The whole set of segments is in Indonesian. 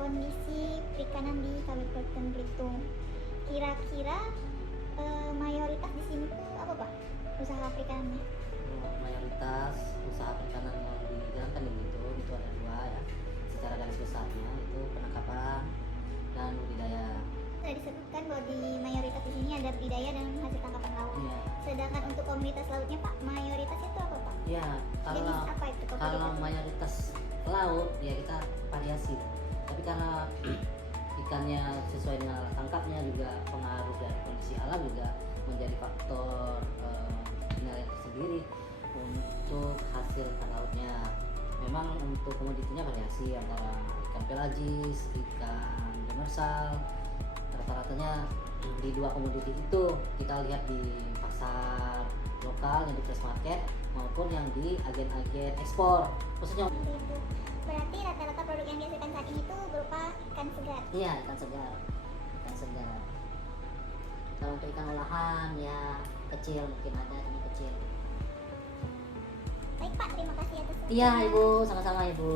kondisi perikanan di Kabupaten Belitung. Kira-kira mayoritas di sini tuh apa Pak usaha perikanannya? Mayoritas usaha perikanan yang dijalankan di Belitung itu ada dua ya. Secara garis besarnya itu penangkapan dan budidaya. Sudah disebutkan bahwa di mayoritas di sini ada budidaya dan hasil tangkapan laut. Iya. Sedangkan untuk komunitas lautnya Pak, mayoritas itu apa Pak? Ya, Jenis apa itu kalau mayoritas laut ya kita variasi. Tapi karena ikannya sesuai dengan alat tangkapnya juga pengaruh dari kondisi alam juga menjadi faktor nilai tersendiri untuk hasil ikan lautnya. Memang untuk komoditinya variasi antara ikan pelagis, ikan demersal. Rata-ratanya di dua komoditi itu kita lihat di pasar lokal yang di fresh market maupun yang di agen-agen ekspor khususnya. Berarti rata-rata produk yang dihasilkan saat ini itu berupa ikan segar. Iya, ikan segar. Kalau untuk ikan olahan ya kecil, mungkin ada yang kecil. Baik Pak, terima kasih atas waktunya. Iya Ibu, sama-sama Ibu.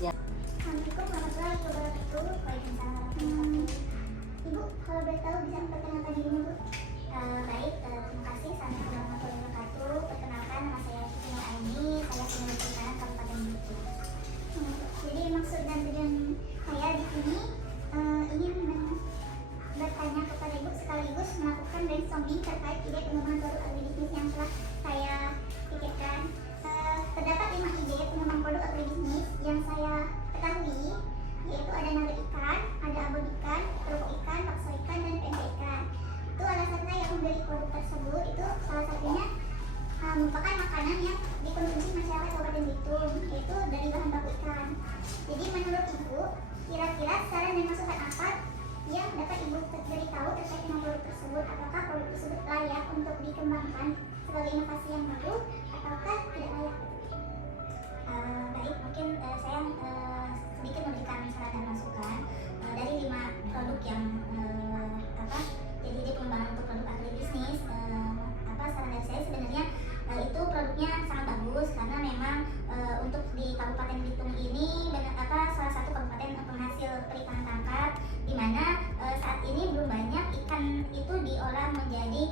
Ya. Assalamualaikum warahmatullahi wabarakatuh. Waalaikumsalam warahmatullahi wabarakatuh. Ibu, kalau boleh tahu bisa memperkenalkan dirinya Bu? Baik, terima kasih. Assalamualaikum warahmatullahi wabarakatuh. Perkenalkan, nama saya Siti Nur Aini. Saya pengurus perikanan Kabupaten Belitung. Jadi maksud dan tujuan saya di sini ingin bertanya kepada Ibu sekaligus melakukan brainstorming terkait ide pengembangan produk agribisnis yang telah saya pikirkan. Terdapat 5 ide pengembangan produk agribisnis yang saya ketahui, yaitu ada nada ikan, ada abon ikan, kerupuk ikan, bakso ikan, dan pempek ikan. Itu alasan saya membeli produk tersebut itu salah satunya merupakan makanan yang dikonsumsi masyarakat Kabupaten Belitung, yaitu dari bahan baku ikan. Jadi menurut Ibu, kira-kira saran dan masukan apa yang dapat Ibu beritahu terkait dengan produk tersebut? Apakah produk tersebut layak untuk dikembangkan sebagai inovasi yang baru ataukah tidak layak? Baik, mungkin saya sedikit memberikan saran dan masukan dari 5 produk yang jadi ide pengembangan untuk produk agribisnis. Saran dari saya sebenarnya itu produknya sangat bagus karena memang untuk di Kabupaten Belitung ini salah satu kabupaten penghasil perikanan tangkap, di mana saat ini belum banyak ikan itu diolah menjadi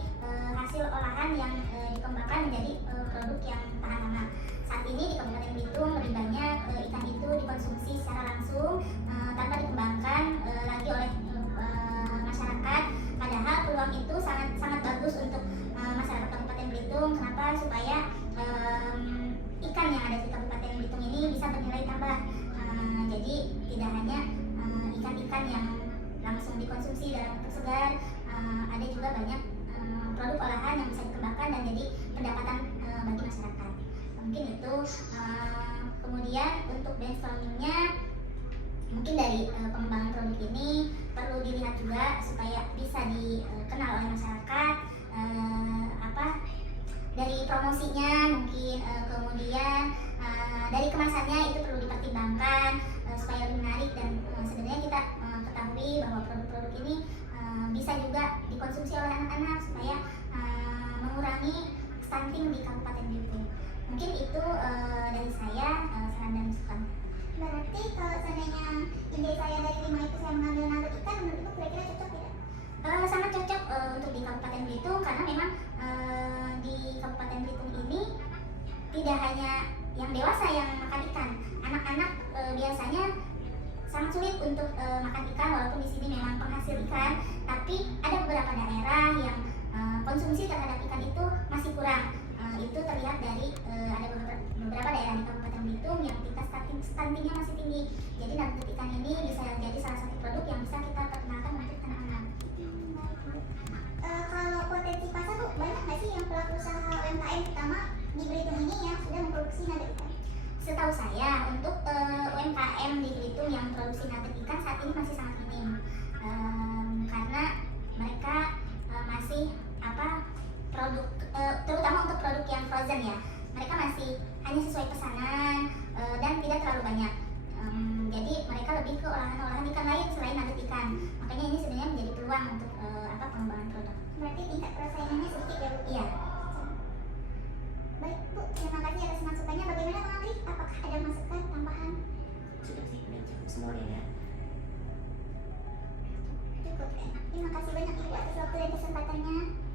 hasil olahan yang dikembangkan menjadi produk yang tahan lama. Saat ini di Kabupaten Belitung lebih banyak ikan itu dikonsumsi secara langsung tanpa dikembangkan lagi oleh masyarakat. Padahal peluang itu sangat bagus untuk masyarakat Kabupaten Belitung. Kenapa? Supaya ikan yang ada di Kabupaten Belitung ini bisa bernilai tambah. Jadi tidak hanya ikan-ikan yang langsung dikonsumsi dalam bentuk segar, ada juga banyak produk olahan yang bisa dikembangkan dan jadi pendapatan bagi masyarakat. Mungkin itu. Kemudian untuk brainstormingnya, mungkin dari pengembangan produk ini perlu dilihat juga supaya bisa dikenal oleh masyarakat. Dari promosinya mungkin, kemudian dari kemasannya itu perlu dipertimbangkan supaya lebih menarik, dan sebenarnya kita ketahui bahwa produk-produk ini bisa juga dikonsumsi oleh anak-anak supaya mengurangi stunting di Kabupaten Belitung. Mungkin itu dari saya saran dan masukan. Berarti kalau seandainya ide saya dari 5 itu saya mengambil nada ikan, menurut Ibu kira-kira cocok tidak? Sangat cocok untuk di Kabupaten Belitung karena memang di Kabupaten Belitung ini tidak hanya yang dewasa yang makan ikan, anak-anak biasanya sangat sulit untuk makan ikan, walaupun di sini memang penghasil ikan, tapi ada beberapa daerah yang konsumsi terhadap ikan itu masih kurang. Itu terlihat dari ada beberapa daerah di Kabupaten Belitung yang tingkat stuntingnya masih tinggi. Jadi nugget ikan ini bisa jadi salah satu produk yang bisa kita perkenalkan untuk anak-anak. Kalau potensi pasar Bu, banyak nggak sih yang pelaku usaha UMKM terutama di Belitung ini yang sudah memproduksi nugget ikan? Setahu saya untuk UMKM di Belitung yang produksi nugget ikan saat ini masih sangat minim, karena mereka masih produk terutama untuk produk yang frozen ya, mereka masih hanya sesuai pesanan dan tidak terlalu banyak. Jadi mereka lebih ke olahan-olahan ikan lain selain nugget ikan. Makanya ini sebenarnya menjadi peluang untuk pengembangan produk. Berarti tingkat persaingannya sedikit ya Bu? Iya. Baik Bu, terima kasih atas masukannya. Bagaimana Bang Andri? Apakah ada masukan tambahan? Sudah sih, semuanya ya. Terima kasih banyak Ibu atas waktu dan kesempatannya.